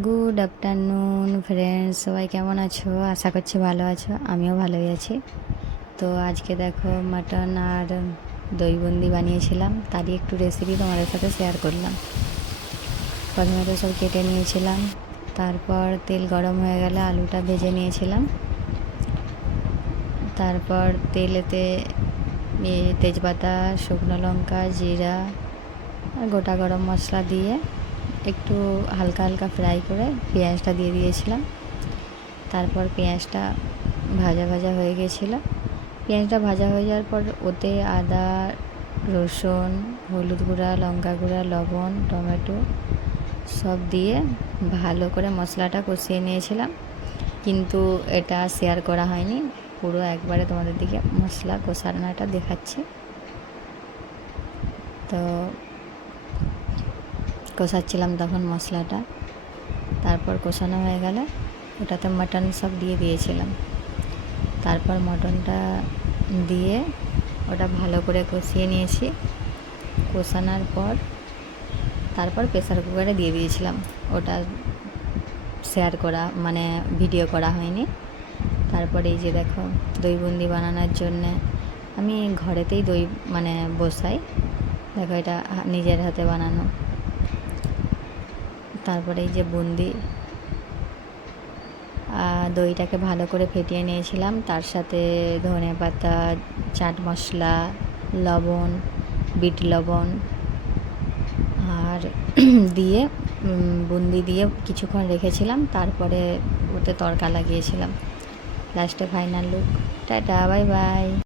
Good afternoon friends, সবাই কেমন আছো? আশা করছি ভালো আছো, আমিও ভালোই আছি। তো আজকে দেখো মাটন আর দই বুন্দি বানিয়েছিলাম, তারই একটু রেসিপি তোমাদের সাথে শেয়ার করলাম। প্রথমে তো সব কেটে নিয়েছিলাম, তারপর তেল গরম হয়ে গেলে আলুটা ভেজে নিয়েছিলাম। তারপর তেলেতে তেজপাতা, শুকনো লঙ্কা, জিরা আর গোটা গরম মশলা দিয়ে একটু হালকা হালকা ফ্রাই করে পেঁয়াজটা দিয়ে দিয়েছিলাম। তারপর পেঁয়াজটা ভাজা ভাজা হয়ে গেছিলো। পেঁয়াজটা ভাজা হয়ে যাওয়ার পর ওতে আদা, রসুন, হলুদ গুঁড়া, লঙ্কা গুঁড়া, লবণ, টমেটো সব দিয়ে ভালো করে মশলাটা কষিয়ে নিয়েছিলাম, কিন্তু এটা শেয়ার করা হয়নি। পুরো একবারে তোমাদের দিকে মশলা কষানোটা দেখাচ্ছি। তো কষাচ্ছিলাম তখন মশলাটা, তারপর কষানো হয়ে গেলে ওটাতে মাটন সব দিয়ে দিয়েছিলাম। তারপর মটনটা দিয়ে ওটা ভালো করে কষিয়ে নিয়েছি। কষানোর পর তারপর প্রেসার কুকারে দিয়ে দিয়েছিলাম। ওটা শেয়ার করা মানে ভিডিও করা হয়নি। তারপরে এই যে দেখো দই বুন্দি বানানোর জন্যে আমি ঘরেতেই দই বসাই। দেখো এটা নিজের হাতে বানানো। তারপরে এই যে বুন্দি, দইটাকে ভালো করে ফেটিয়ে নিয়েছিলাম, তার সাথে ধনেপাতা, চাট মশলা, লবণ, বিট লবণ আর দিয়ে বুন্দি দিয়ে কিছুক্ষণ রেখেছিলাম। তারপরে ওতে তড়কা লাগিয়েছিলাম। লাস্টে final look. Tata, bye bye.